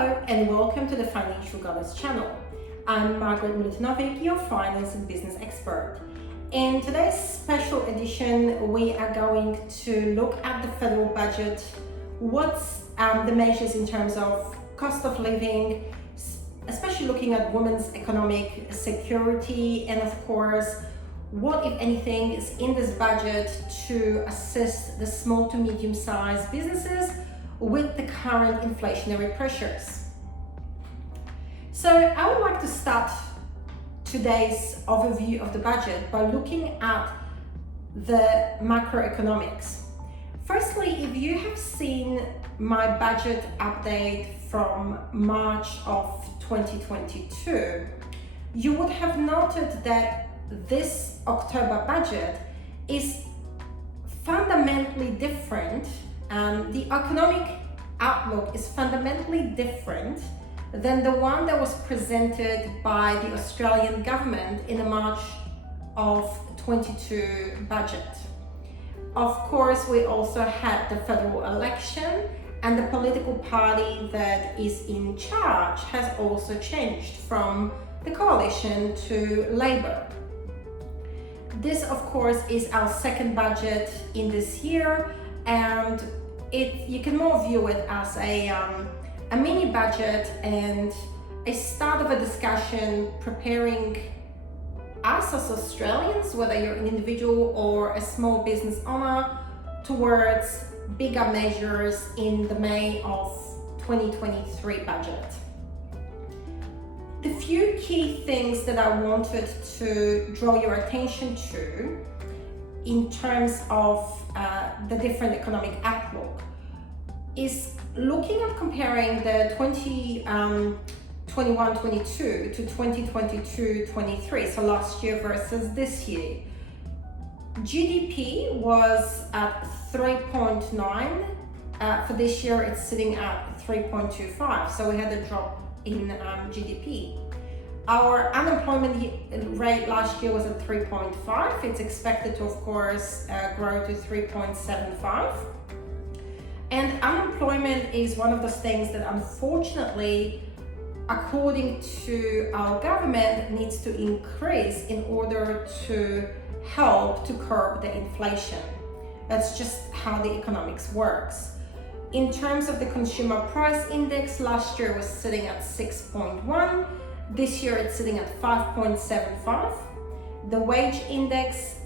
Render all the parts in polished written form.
Hello and welcome to the Financial Goddess channel. I'm Margaret Milutinovic, your finance and business expert. In today's special edition, we are going to look at the federal budget, what's the measures in terms of cost of living, especially looking at women's economic security, and of course, what, if anything, is in this budget to assist the small to medium-sized businesses with the current inflationary pressures. So I would like to start today's overview of the budget by looking at the macroeconomics. Firstly, if you have seen my budget update from March of 2022, you would have noted that this October budget is fundamentally different. The economic outlook is fundamentally different than the one that was presented by the Australian government in the March of 22 budget. Of course, we also had the federal election, and the political party that is in charge has also changed from the coalition to Labor. This, of course, is our second budget in this year, and you can more view it as a mini budget and a start of a discussion preparing us as Australians, whether you're an individual or a small business owner, towards bigger measures in the May of 2023 budget. The few key things that I wanted to draw your attention to in terms of the different economic outlook is looking at comparing the 21-22 to 2022-23, so last year versus this year. GDP was at 3.9, for this year it's sitting at 3.25, so we had a drop in GDP. Our unemployment rate last year was at 3.5. It's expected to, of course, grow to 3.75. And unemployment is one of those things that, unfortunately, according to our government, needs to increase in order to help to curb the inflation. That's just how the economics works. In terms of the consumer price index, last year was sitting at 6.1. This year it's sitting at 5.75. The wage index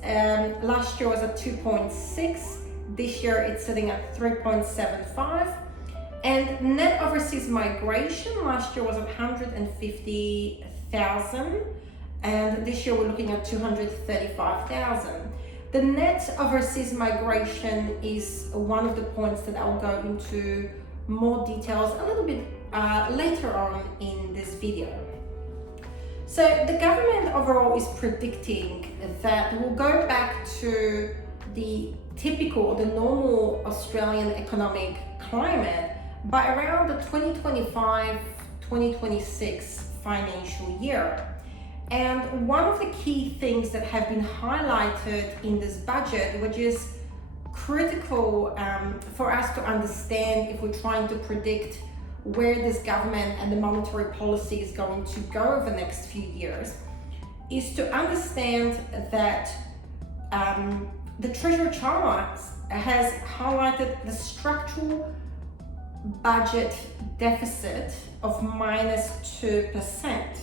last year was at 2.6. This year it's sitting at 3.75. And net overseas migration last year was at 150,000. And this year we're looking at 235,000. The net overseas migration is one of the points that I'll go into more details a little bit later on in this video. So the government overall is predicting that we'll go back to the typical, the normal Australian economic climate by around the 2025-2026 financial year. And one of the key things that have been highlighted in this budget, which is critical for us to understand if we're trying to predict where this government and the monetary policy is going to go over the next few years, is to understand that the Treasurer Chalmers has highlighted the structural budget deficit of minus 2%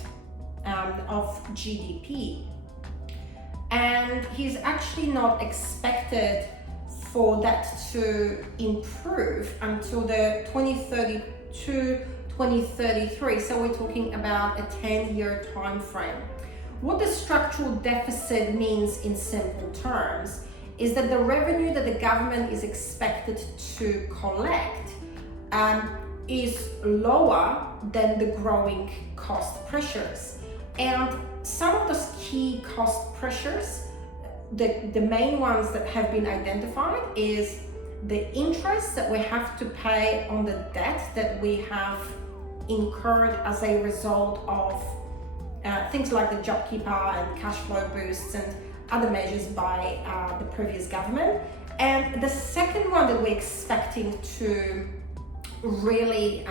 of GDP. And he's actually not expected for that to improve until the 2032-2033. So we're talking about a 10-year time frame. What the structural deficit means in simple terms is that the revenue that the government is expected to collect is lower than the growing cost pressures. And some of those key cost pressures, the main ones that have been identified is the interest that we have to pay on the debt that we have incurred as a result of things like the JobKeeper and cash flow boosts and other measures by the previous government. And the second one that we're expecting to really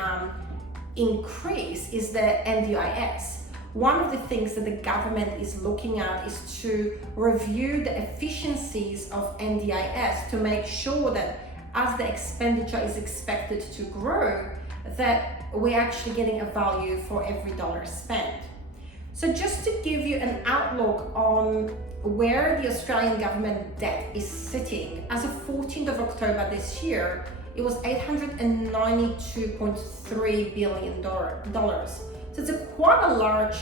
increase is the NDIS. One of the things that the government is looking at is to review the efficiencies of NDIS to make sure that as the expenditure is expected to grow, that we're actually getting a value for every dollar spent. So just to give you an outlook on where the Australian government debt is sitting, as of 14th of October this year, it was $892.3 billion. So it's quite a large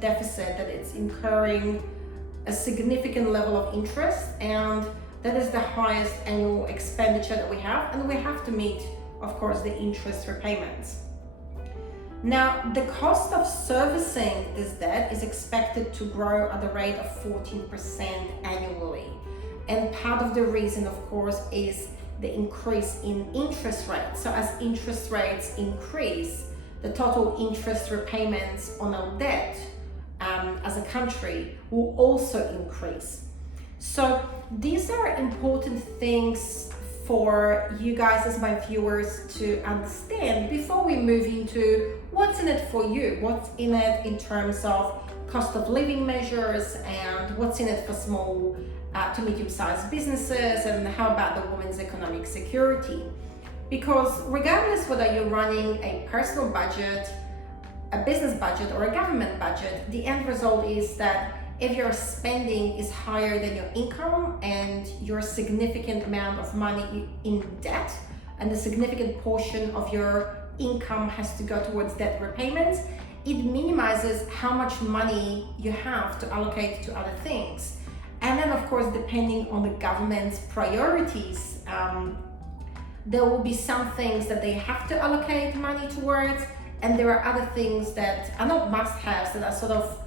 deficit that it's incurring a significant level of interest, and that is the highest annual expenditure that we have, and we have to meet, of course, the interest repayments. Now, the cost of servicing this debt is expected to grow at the rate of 14% annually. And part of the reason, of course, is the increase in interest rates. So as interest rates increase, the total interest repayments on our debt as a country will also increase. So these are important things for you guys as my viewers to understand before we move into what's in it for you, what's in it in terms of cost of living measures, and what's in it for small to medium-sized businesses, and how about the women's economic security. Because regardless whether you're running a personal budget, a business budget, or a government budget, the end result is that if your spending is higher than your income and your significant amount of money in debt, and a significant portion of your income has to go towards debt repayments, it minimizes how much money you have to allocate to other things. And then, of course, depending on the government's priorities, there will be some things that they have to allocate money towards, and there are other things that are not must-haves, that are sort of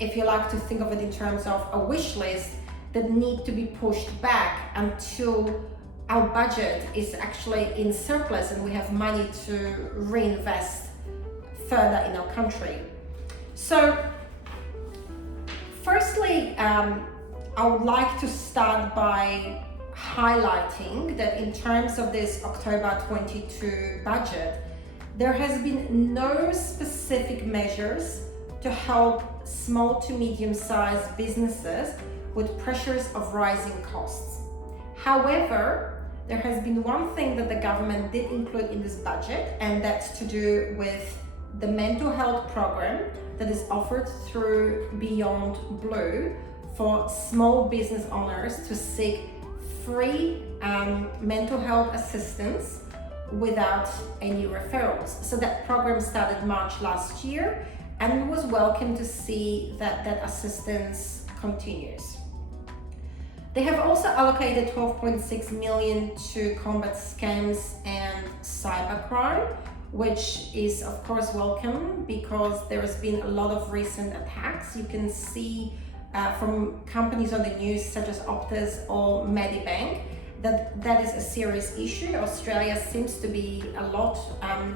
if you like to think of it in terms of a wish list, that need to be pushed back until our budget is actually in surplus and we have money to reinvest further in our country. So firstly, I would like to start by highlighting that in terms of this October 22 budget, there has been no specific measures to help small to medium-sized businesses with pressures of rising costs. However, there has been one thing that the government did include in this budget, and that's to do with the mental health program that is offered through Beyond Blue for small business owners to seek free mental health assistance without any referrals. So that program started March last year, and it was welcome to see that that assistance continues. They have also allocated $12.6 million to combat scams and cybercrime, which is of course welcome because there has been a lot of recent attacks. You can see from companies on the news such as Optus or Medibank that is a serious issue. Australia seems to be a lot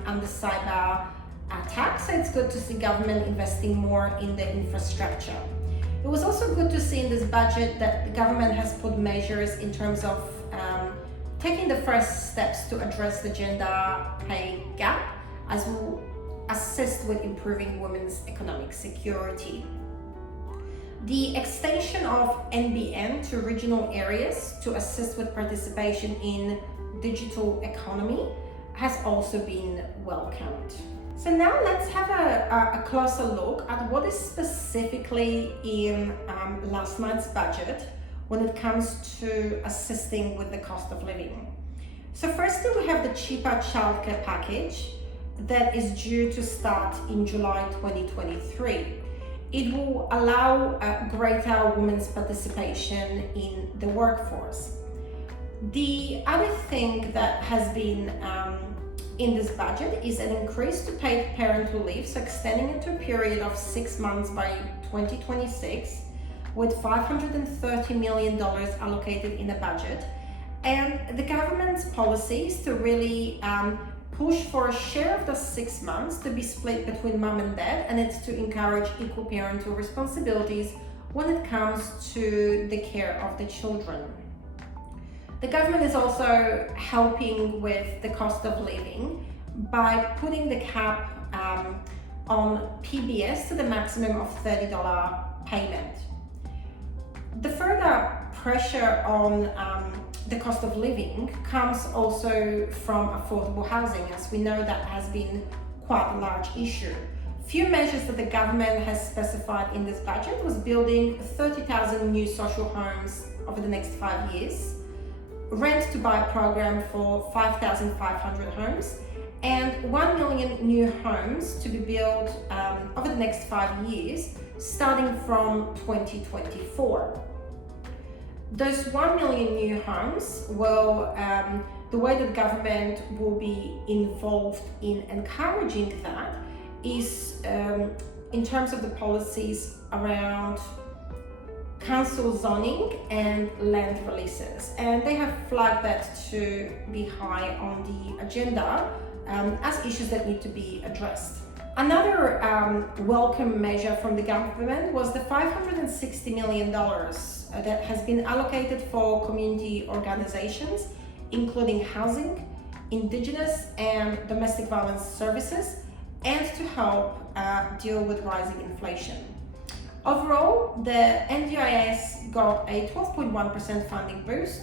under cyber attacks, so it's good to see government investing more in the infrastructure. It was also good to see in this budget that the government has put measures in terms of taking the first steps to address the gender pay gap, as will assist with improving women's economic security. The extension of NBN to regional areas to assist with participation in digital economy has also been welcomed. So now let's have a closer look at what is specifically in last month's budget when it comes to assisting with the cost of living. So firstly, we have the cheaper childcare package that is due to start in July 2023. It will allow greater women's participation in the workforce. The other thing that has been in this budget is an increase to paid parental leave, so extending it to a period of 6 months by 2026, with $530 million allocated in the budget. And the government's policy is to really push for a share of the 6 months to be split between mum and dad, and it's to encourage equal parental responsibilities when it comes to the care of the children. The government is also helping with the cost of living by putting the cap on PBS to the maximum of $30 payment. The further pressure on the cost of living comes also from affordable housing, as we know that has been quite a large issue. Few measures that the government has specified in this budget was building 30,000 new social homes over the next 5 years, rent to buy program for 5,500 homes, and 1 million new homes to be built over the next 5 years, starting from 2024. Those 1 million new homes will, the way that government will be involved in encouraging that is in terms of the policies around council zoning and land releases. And they have flagged that to be high on the agenda as issues that need to be addressed. Another welcome measure from the government was the $560 million that has been allocated for community organizations, including housing, Indigenous and domestic violence services, and to help deal with rising inflation. Overall, the NDIS got a 12.1% funding boost.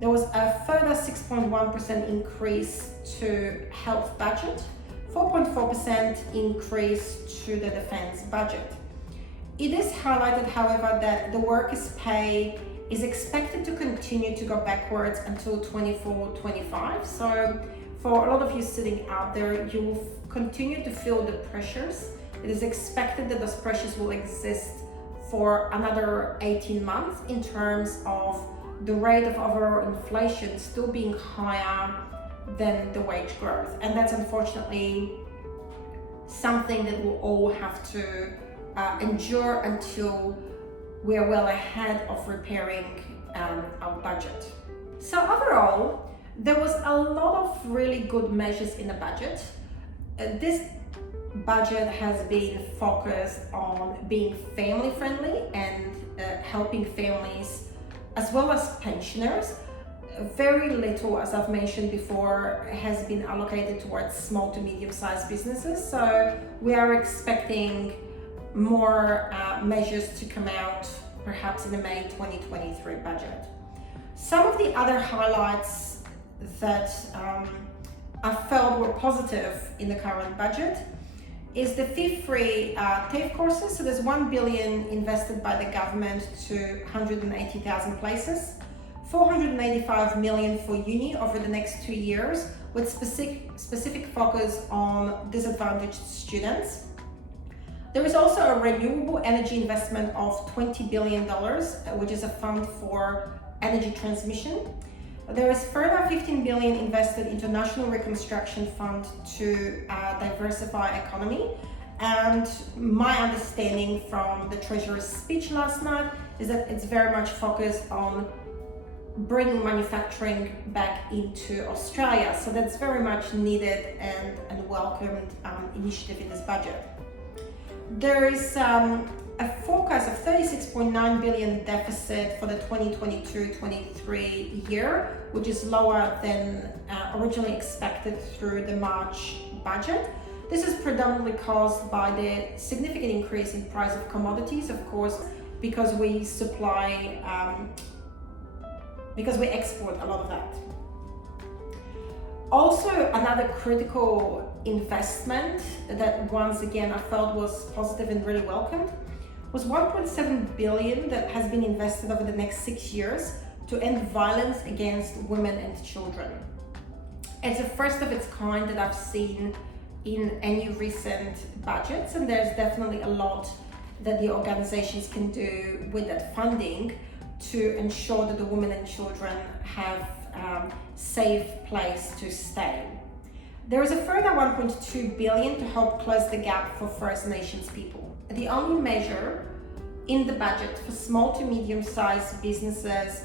There was a further 6.1% increase to health budget, 4.4% increase to the defense budget. It is highlighted, however, that the workers' pay is expected to continue to go backwards until 24-25. So for a lot of you sitting out there, you will continue to feel the pressures. It is expected that those pressures will exist for another 18 months in terms of the rate of overall inflation still being higher than the wage growth. And that's unfortunately something that we'll all have to endure until we are well ahead of repairing our budget. So overall, there was a lot of really good measures in the budget. This budget has been focused on being family friendly and helping families as well as pensioners. Very little, as I've mentioned before, has been allocated towards small to medium-sized businesses. So we are expecting more measures to come out perhaps in the May 2023 budget. Some of the other highlights that I felt were positive in the current budget is the fee-free TAFE courses. So there's $1 billion invested by the government to 180,000 places, $485 million for uni over the next 2 years with specific focus on disadvantaged students. There is also a renewable energy investment of $20 billion, which is a fund for energy transmission. There is further $15 billion invested into National Reconstruction Fund to diversify economy. And my understanding from the Treasurer's speech last night is that it's very much focused on bringing manufacturing back into Australia. So that's very much needed and welcomed initiative in this budget. There is a forecast of $36.9 billion deficit for the 2022-23 year, which is lower than originally expected through the March budget. This is predominantly caused by the significant increase in price of commodities, of course, because we supply, because we export a lot of that. Also, another critical investment that once again I felt was positive and really welcomed was $1.7 billion that has been invested over the next 6 years to end violence against women and children. It's the first of its kind that I've seen in any recent budgets, and there's definitely a lot that the organizations can do with that funding to ensure that the women and children have a safe place to stay. There is a further $1.2 billion to help close the gap for First Nations people. The only measure in the budget for small to medium-sized businesses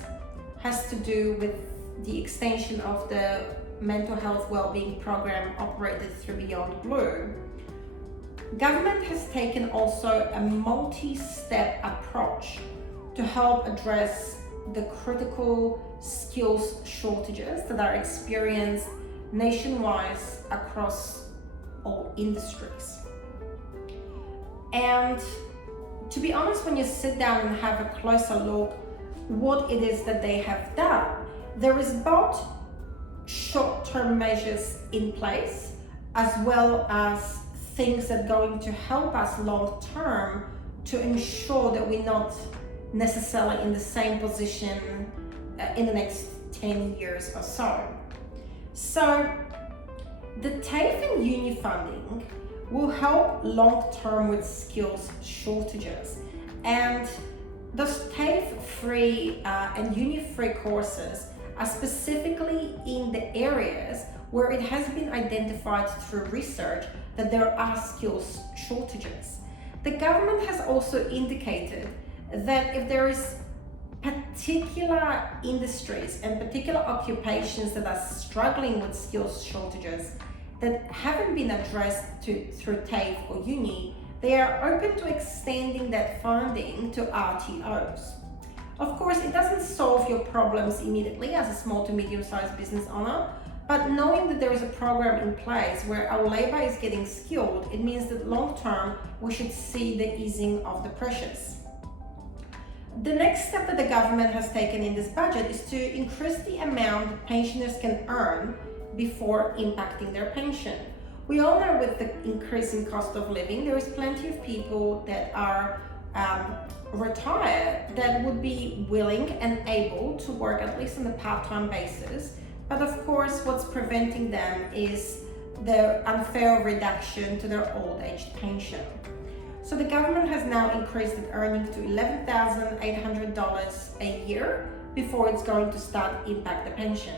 has to do with the extension of the mental health wellbeing program operated through Beyond Blue. Government has taken also a multi-step approach to help address the critical skills shortages that are experienced nationwide across all industries. And to be honest, when you sit down and have a closer look what it is that they have done, there is both short-term measures in place as well as things that are going to help us long-term to ensure that we're not necessarily in the same position in the next 10 years or so. So the TAFE and uni funding will help long-term with skills shortages, and those TAFE-free and uni-free courses are specifically in the areas where it has been identified through research that there are skills shortages. The government has also indicated that if there is particular industries and particular occupations that are struggling with skills shortages that haven't been addressed through TAFE or uni, they are open to extending that funding to RTOs. Of course, it doesn't solve your problems immediately as a small to medium-sized business owner, but knowing that there is a program in place where our labor is getting skilled, it means that long-term we should see the easing of the pressures. The next step that the government has taken in this budget is to increase the amount pensioners can earn before impacting their pension. We all know with the increasing cost of living, there is plenty of people that are retired that would be willing and able to work at least on a part-time basis. But of course, what's preventing them is the unfair reduction to their old age pension. So the government has now increased the earning to $11,800 a year before it's going to start impact the pension.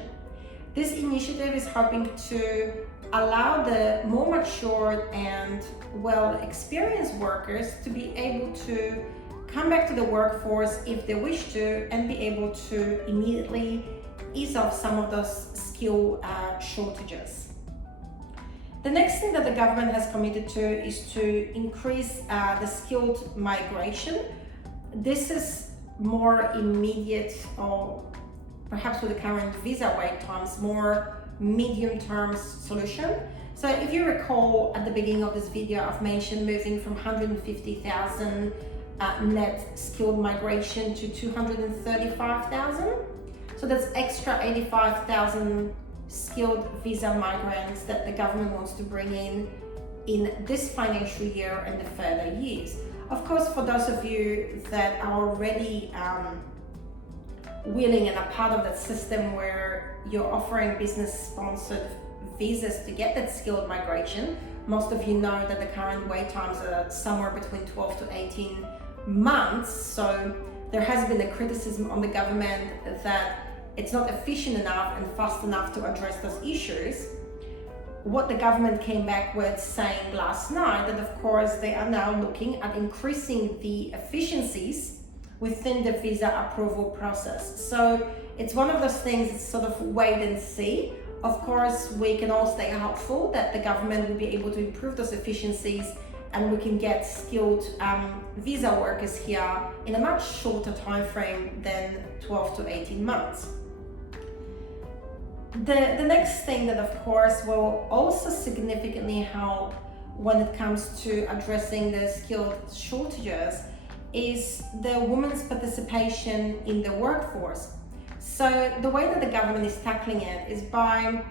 This initiative is hoping to allow the more mature and well-experienced workers to be able to come back to the workforce if they wish to and be able to immediately ease off some of those skill shortages. The next thing that the government has committed to is to increase the skilled migration. This is more immediate, or perhaps with the current visa wait times, more medium-term solution. So if you recall at the beginning of this video, I've mentioned moving from 150,000 net skilled migration to 235,000. So that's extra 85,000 skilled visa migrants that the government wants to bring in this financial year and the further years. Of course, for those of you that are already willing and a part of that system where you're offering business-sponsored visas to get that skilled migration, most of you know that the current wait times are somewhere between 12 to 18 months. So there has been a criticism on the government that it's not efficient enough and fast enough to address those issues. What the government came back with saying last night that of course they are now looking at increasing the efficiencies within the visa approval process. So it's one of those things, it's sort of wait and see. Of course, we can all stay hopeful that the government will be able to improve those efficiencies and we can get skilled visa workers here in a much shorter time frame than 12 to 18 months. The next thing that of course will also significantly help when it comes to addressing the skilled shortages is the women's participation in the workforce. So the way that the government is tackling it is by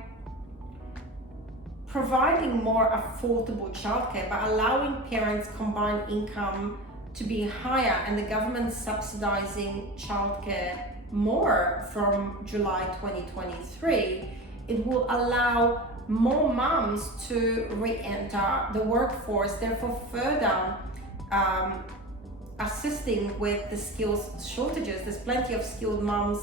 providing more affordable childcare, by allowing parents' combined income to be higher and the government subsidizing childcare more from July 2023. It will allow more moms to re-enter the workforce, therefore further assisting with the skills shortages. There's plenty of skilled moms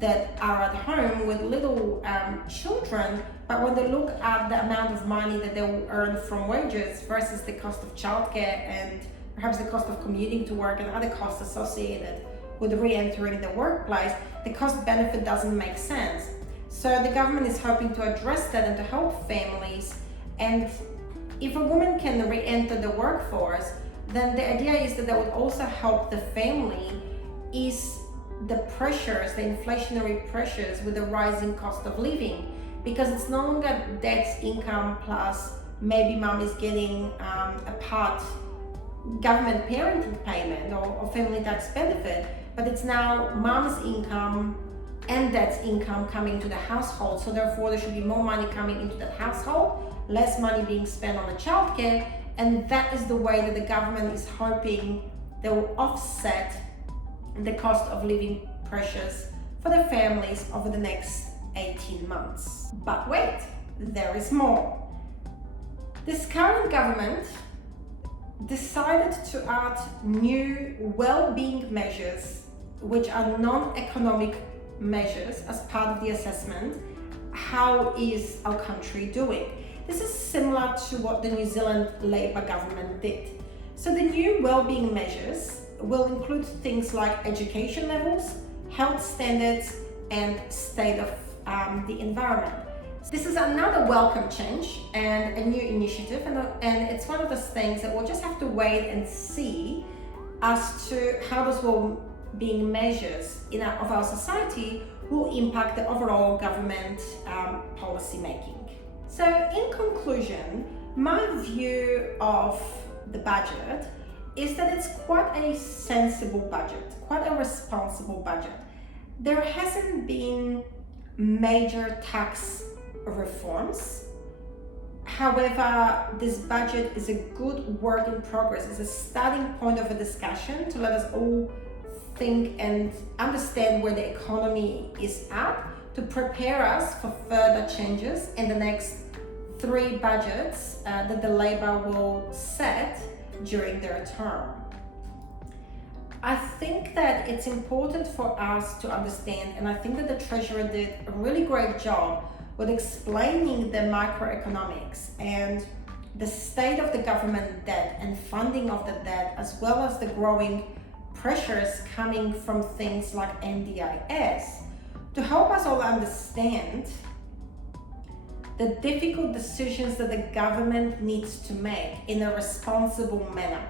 that are at home with little children, but when they look at the amount of money that they will earn from wages versus the cost of childcare and perhaps the cost of commuting to work and other costs associated with re-entering the workplace, the cost benefit doesn't make sense. So the government is hoping to address that and to help families. And if a woman can re-enter the workforce, then the idea is that would also help the family ease the pressures, the inflationary pressures with the rising cost of living. because it's no longer dad's income plus maybe mom is getting a part government parenting payment or family tax benefit, but it's now mom's income and dad's income coming to the household. So therefore there should be more money coming into that household, less money being spent on the childcare, and that is the way that the government is hoping they will offset the cost of living pressures for the families over the next 18 months. But wait, there is more. This current government decided to add new well-being measures, which are non-economic measures, as part of the assessment. How is our country doing? This is similar to what the New Zealand Labour government did. So the new well-being measures will include things like education levels, health standards, and state of the environment. This is another welcome change and a new initiative, and it's one of those things that we'll just have to wait and see as to how those well-being measures of our society will impact the overall government policy making. So in conclusion, my view of the budget is that it's quite a sensible budget, quite a responsible budget. There hasn't been major tax reforms. However, this budget is a good work in progress. It's a starting point of a discussion to let us all think and understand where the economy is at, to prepare us for further changes in the next 3 budgets that the Labour will set during their term. I think that it's important for us to understand, and I think that the Treasurer did a really great job with explaining the microeconomics and the state of the government debt and funding of the debt, as well as the growing pressures coming from things like NDIS, to help us all understand the difficult decisions that the government needs to make in a responsible manner.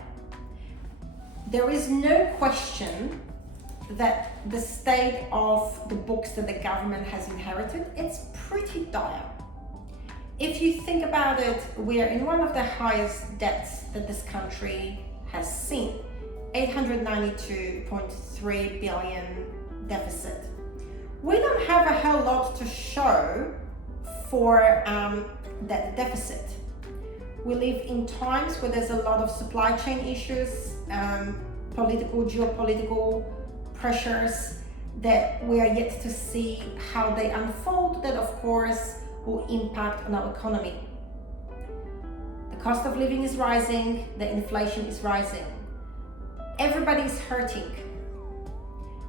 There is no question that the state of the books that the government has inherited, it's pretty dire. If you think about it, we are in one of the highest debts that this country has seen, 892.3 billion deficit. We don't have a whole lot to show for that deficit. We live in times where there's a lot of supply chain issues, geopolitical pressures that we are yet to see how they unfold, that of course will impact on our economy. The cost of living is rising, the inflation is rising. Everybody is hurting.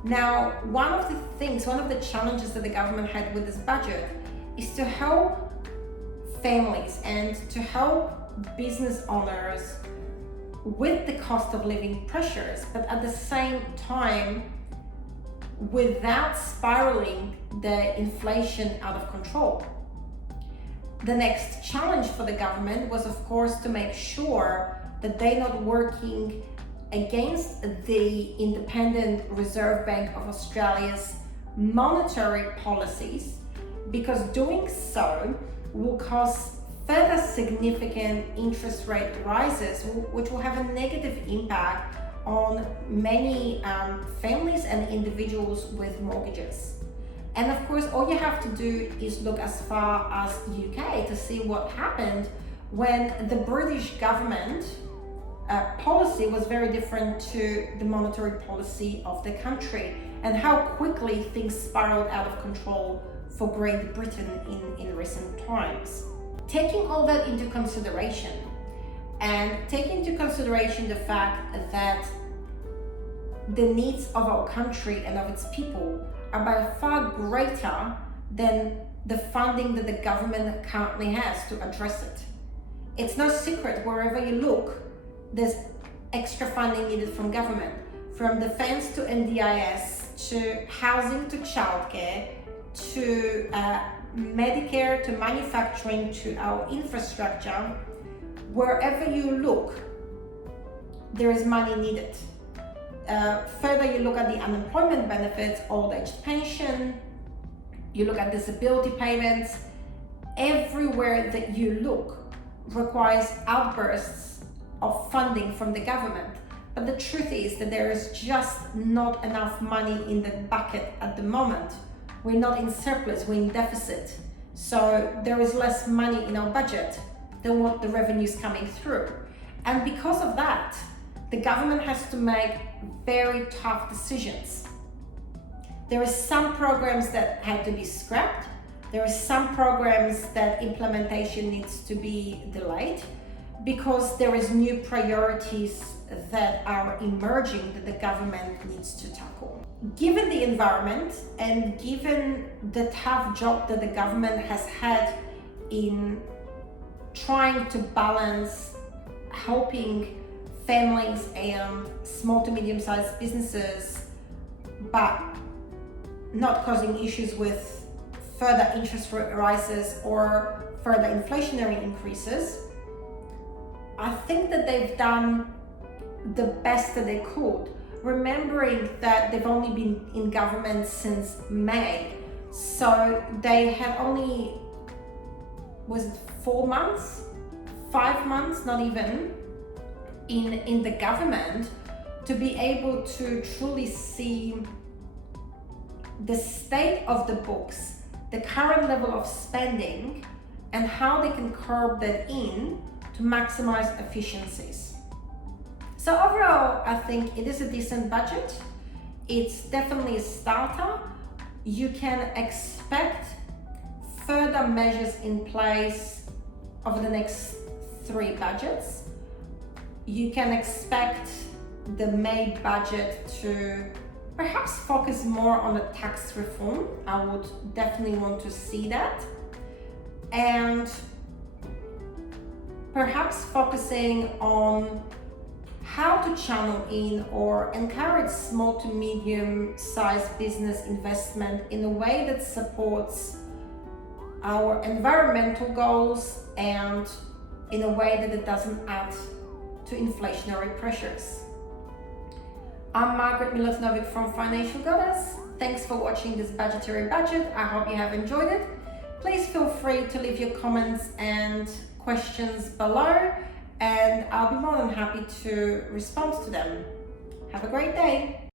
Now, one of the challenges that the government had with this budget is to help families and to help business owners with the cost of living pressures, but at the same time, without spiraling the inflation out of control. The next challenge for the government was, of course, to make sure that they're not working against the Independent Reserve Bank of Australia's monetary policies, because doing so will cause further significant interest rate rises, which will have a negative impact on many families and individuals with mortgages. And of course, all you have to do is look as far as UK to see what happened when the British government policy was very different to the monetary policy of the country, and how quickly things spiraled out of control for Great Britain in recent times. Taking all that into consideration, and taking into consideration the fact that the needs of our country and of its people are by far greater than the funding that the government currently has to address it. It's no secret, wherever you look, there's extra funding needed from government, from defense to NDIS, to housing to childcare, to Medicare, to manufacturing, to our infrastructure. Wherever you look, there is money needed. Further, you look at the unemployment benefits, old age pension, you look at disability payments, everywhere that you look requires outbursts of funding from the government. But the truth is that there is just not enough money in the bucket at the moment. We're not in surplus, we're in deficit. So there is less money in our budget than what the revenue is coming through. And because of that, the government has to make very tough decisions. There are some programs that had to be scrapped. There are some programs that implementation needs to be delayed because there is new priorities that are emerging that the government needs to tackle. Given the environment and given the tough job that the government has had in trying to balance helping families and small to medium-sized businesses, but not causing issues with further interest rate rises or further inflationary increases, I think that they've done the best that they could, remembering that they've only been in government since May. So they had only, was it 4 months? 5 months, not even, in the government to be able to truly see the state of the books, the current level of spending, and how they can curb that in to maximize efficiencies. So overall, I think it is a decent budget. It's definitely a starter. You can expect further measures in place over the next 3 budgets. You can expect the May budget to perhaps focus more on a tax reform. I would definitely want to see that. And perhaps focusing on how to channel in or encourage small to medium-sized business investment in a way that supports our environmental goals and in a way that it doesn't add to inflationary pressures. I'm Margaret Milutinovic from Financial Goddess. Thanks for watching this budgetary budget. I hope you have enjoyed it. Please feel free to leave your comments and questions below, and I'll be more than happy to respond to them. Have a great day.